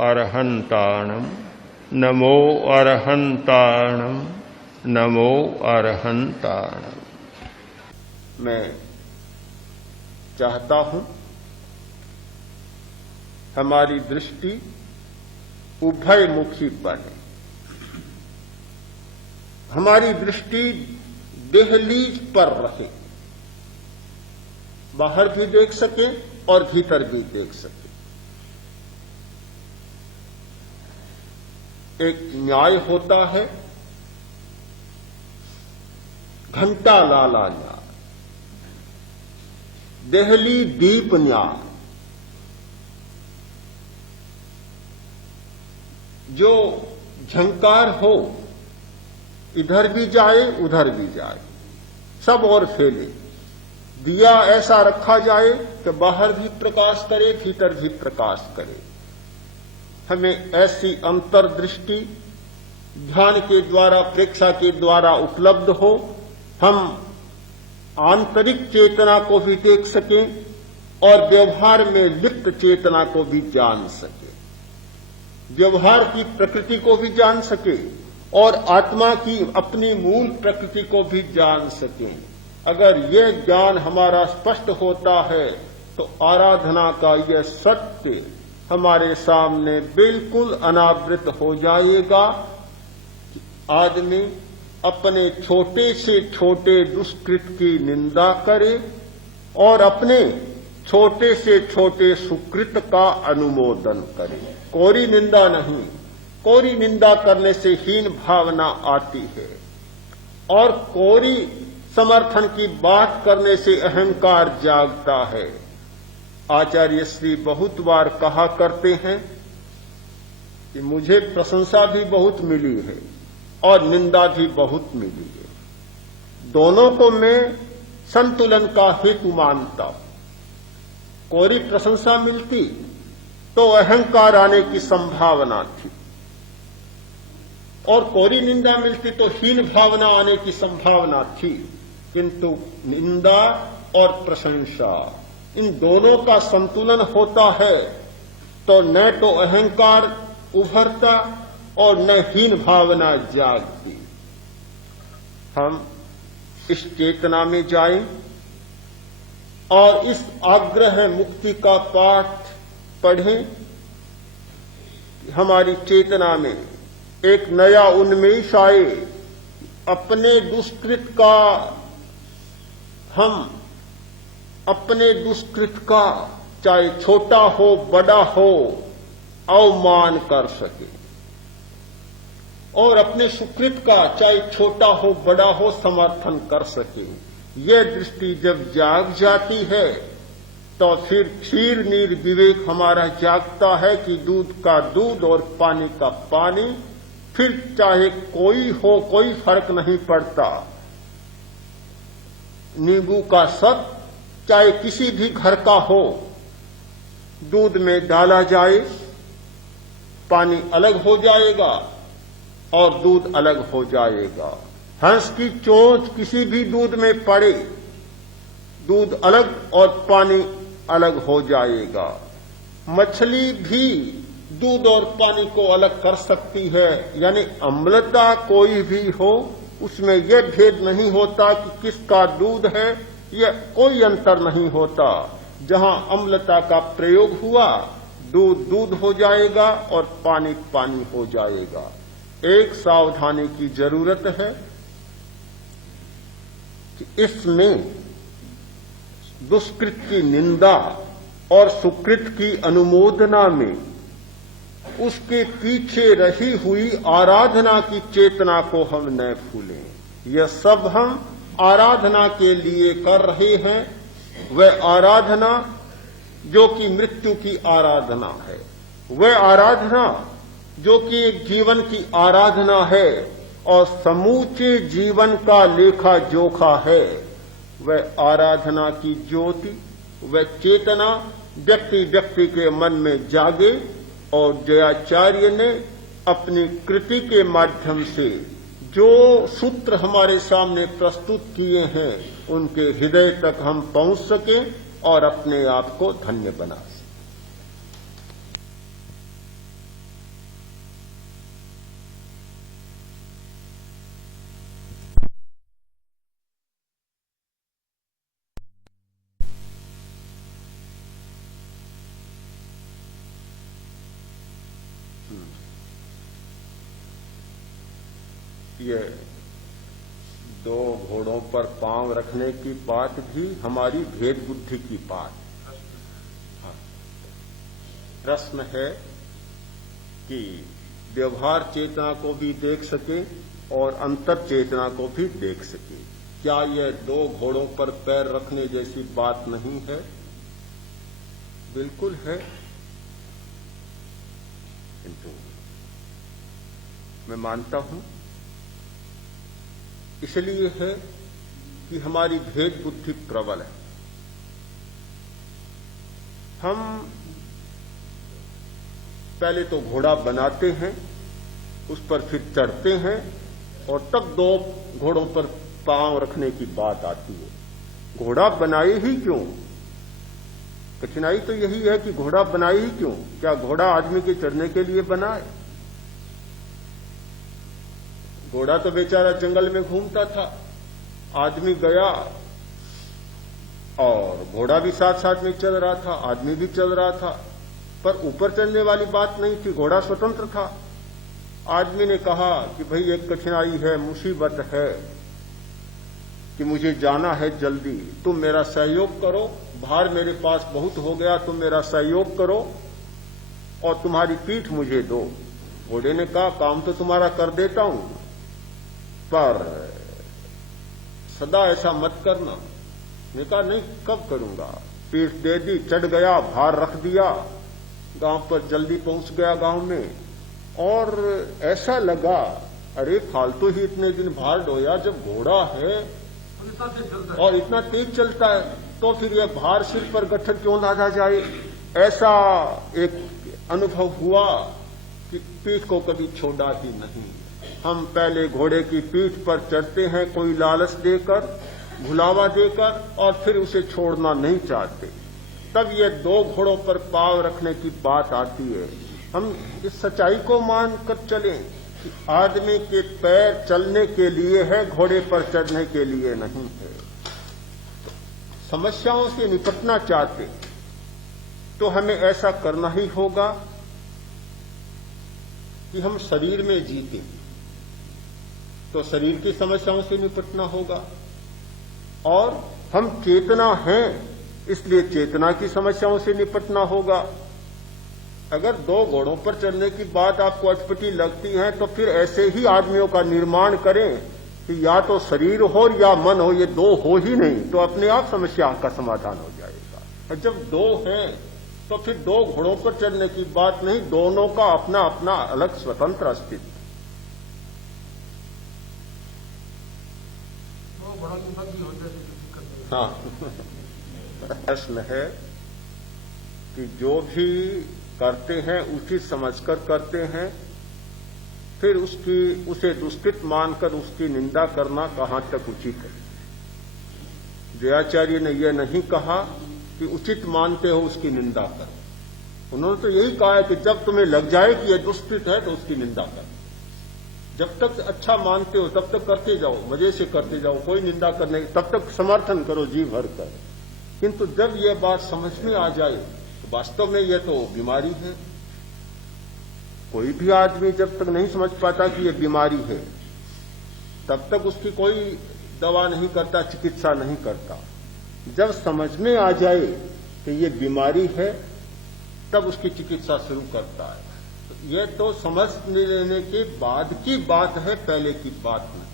अरहन्ताणम् नमो अरहन्ताणम् नमो अरहन्ताणम्। मैं चाहता हूं हमारी दृष्टि उभयमुखी बने, हमारी दृष्टि देहलीज पर रहे, बाहर भी देख सके और भीतर भी देख सके। एक न्याय होता है घंटा लाला न्याय, देहली दीप न्याय, जो झंकार हो इधर भी जाए उधर भी जाए, सब और फैले। दिया ऐसा रखा जाए कि बाहर भी प्रकाश करे भीतर भी प्रकाश करे। हमें ऐसी अंतर्दृष्टि ध्यान के द्वारा प्रेक्षा के द्वारा उपलब्ध हो, हम आंतरिक चेतना को भी देख सकें और व्यवहार में लिप्त चेतना को भी जान सकें, व्यवहार की प्रकृति को भी जान सके और आत्मा की अपनी मूल प्रकृति को भी जान सकें। अगर ये ज्ञान हमारा स्पष्ट होता है तो आराधना का यह सत्य हमारे सामने बिल्कुल अनावृत हो जाएगा। आदमी अपने छोटे से छोटे दुष्कृत की निंदा करे और अपने छोटे से छोटे सुकृत का अनुमोदन करे। कोरी निंदा नहीं, कोरी निंदा करने से हीन भावना आती है और कोरी समर्थन की बात करने से अहंकार जागता है। आचार्य श्री बहुत बार कहा करते हैं कि मुझे प्रशंसा भी बहुत मिली है और निंदा भी बहुत मिली है, दोनों को मैं संतुलन का हेतु मानता हूं। कोरी प्रशंसा मिलती तो अहंकार आने की संभावना थी और कोरी निंदा मिलती तो हीन भावना आने की संभावना थी, किंतु निंदा और प्रशंसा इन दोनों का संतुलन होता है तो न तो अहंकार उभरता और न हीन भावना जागती। हम इस चेतना में जाएं और इस आग्रह मुक्ति का पाठ पढ़ें, हमारी चेतना में एक नया उन्मेष आए। अपने दुष्कृत का हम अपने दुष्कृत का चाहे छोटा हो बड़ा हो अवमान कर सके और अपने सुकृत का चाहे छोटा हो बड़ा हो समर्थन कर सके। यह दृष्टि जब जाग जाती है तो फिर क्षीर नीर विवेक हमारा जागता है कि दूध का दूध और पानी का पानी, फिर चाहे कोई हो कोई फर्क नहीं पड़ता। नींबू का सत चाहे किसी भी घर का हो, दूध में डाला जाए पानी अलग हो जाएगा और दूध अलग हो जाएगा। हंस की चोंच किसी भी दूध में पड़े, दूध अलग और पानी अलग हो जाएगा। मछली भी दूध और पानी को अलग कर सकती है, यानी अम्लता कोई भी हो उसमें यह भेद नहीं होता कि किसका दूध है, यह कोई अंतर नहीं होता। जहां अम्लता का प्रयोग हुआ दूध दूध हो जाएगा और पानी पानी हो जाएगा। एक सावधानी की जरूरत है कि इसमें दुष्कृत की निंदा और सुकृत की अनुमोदना में उसके पीछे रही हुई आराधना की चेतना को हम न भूलें। यह सब हम आराधना के लिए कर रहे हैं, वह आराधना जो कि मृत्यु की आराधना है, वह आराधना जो कि एक जीवन की आराधना है और समूचे जीवन का लेखा जोखा है। वह आराधना की ज्योति, वह चेतना व्यक्ति व्यक्ति के मन में जागे और जयाचार्य ने अपनी कृति के माध्यम से जो सूत्र हमारे सामने प्रस्तुत किए हैं उनके हृदय तक हम पहुंच सकें और अपने आप को धन्य बना सकें। ये दो घोड़ों पर पांव रखने की बात भी हमारी भेद बुद्धि की बात। हाँ, प्रश्न है कि व्यवहार चेतना को भी देख सके और अंतर चेतना को भी देख सके। क्या यह दो घोड़ों पर पैर रखने जैसी बात नहीं है? बिल्कुल है, किंतु मैं मानता हूं इसलिए है कि हमारी भेद बुद्धि प्रबल है। हम पहले तो घोड़ा बनाते हैं, उस पर फिर चढ़ते हैं और तब दो घोड़ों पर पांव रखने की बात आती है। घोड़ा बनाए ही क्यों? कठिनाई तो यही है कि घोड़ा बनाए ही क्यों? क्या घोड़ा आदमी के चढ़ने के लिए बना है? घोड़ा तो बेचारा जंगल में घूमता था, आदमी गया और घोड़ा भी साथ साथ में चल रहा था, आदमी भी चल रहा था, पर ऊपर चलने वाली बात नहीं थी, घोड़ा स्वतंत्र था। आदमी ने कहा कि भाई एक कठिनाई है, मुसीबत है कि मुझे जाना है जल्दी, तुम मेरा सहयोग करो, भार मेरे पास बहुत हो गया, तुम मेरा सहयोग करो और तुम्हारी पीठ मुझे दो। घोड़े ने कहा काम तो तुम्हारा कर देता हूं, पर सदा ऐसा मत करना। ने कहा नहीं, कब करूंगा? पीठ दे दी, चढ़ गया, भार रख दिया, गांव पर जल्दी पहुंच गया गांव में, और ऐसा लगा अरे फालतू ही इतने दिन भार ढोया, जब घोड़ा है और इतना तेज चलता है तो फिर यह भार सिर पर गट्ठर क्यों लादा जाए। ऐसा एक अनुभव हुआ कि पीठ को कभी छोड़ा ही नहीं। हम पहले घोड़े की पीठ पर चढ़ते हैं कोई लालच देकर, भुलावा देकर, और फिर उसे छोड़ना नहीं चाहते। तब ये दो घोड़ों पर पांव रखने की बात आती है। हम इस सच्चाई को मानकर चलें कि आदमी के पैर चलने के लिए है, घोड़े पर चढ़ने के लिए नहीं है। समस्याओं से निपटना चाहते तो हमें ऐसा करना ही होगा कि हम शरीर में जीते, तो शरीर की समस्याओं से निपटना होगा, और हम चेतना हैं इसलिए चेतना की समस्याओं से निपटना होगा। अगर दो घोड़ों पर चलने की बात आपको अटपटी लगती है तो फिर ऐसे ही आदमियों का निर्माण करें कि या तो शरीर हो या मन हो, ये दो हो ही नहीं, तो अपने आप समस्या का समाधान हो जाएगा। और जब दो हैं तो फिर दो घोड़ों पर चढ़ने की बात नहीं, दोनों का अपना अपना अलग स्वतंत्र अस्तित्व। हाँ, प्रश्न है कि जो भी करते हैं उचित समझकर करते हैं, फिर उसे दुष्कृत मानकर उसकी निंदा करना कहां तक उचित है? जयाचार्य ने यह नहीं कहा कि उचित मानते हो उसकी निंदा करो। उन्होंने तो यही कहा है कि जब तुम्हें लग जाए कि यह दुष्कृत है तो उसकी निंदा करो। जब तक अच्छा मानते हो तब तक करते जाओ, मजे से करते जाओ, कोई निंदा करने, तब तक समर्थन करो जी भर कर। किंतु जब यह बात समझ में आ जाए तो वास्तव में यह तो बीमारी है। कोई भी आदमी जब तक नहीं समझ पाता कि यह बीमारी है तब तक उसकी कोई दवा नहीं करता, चिकित्सा नहीं करता। जब समझ में आ जाए कि यह बीमारी है तब उसकी चिकित्सा शुरू करता है। यह तो समझ लेने के बाद की बात है, पहले की बात नहीं।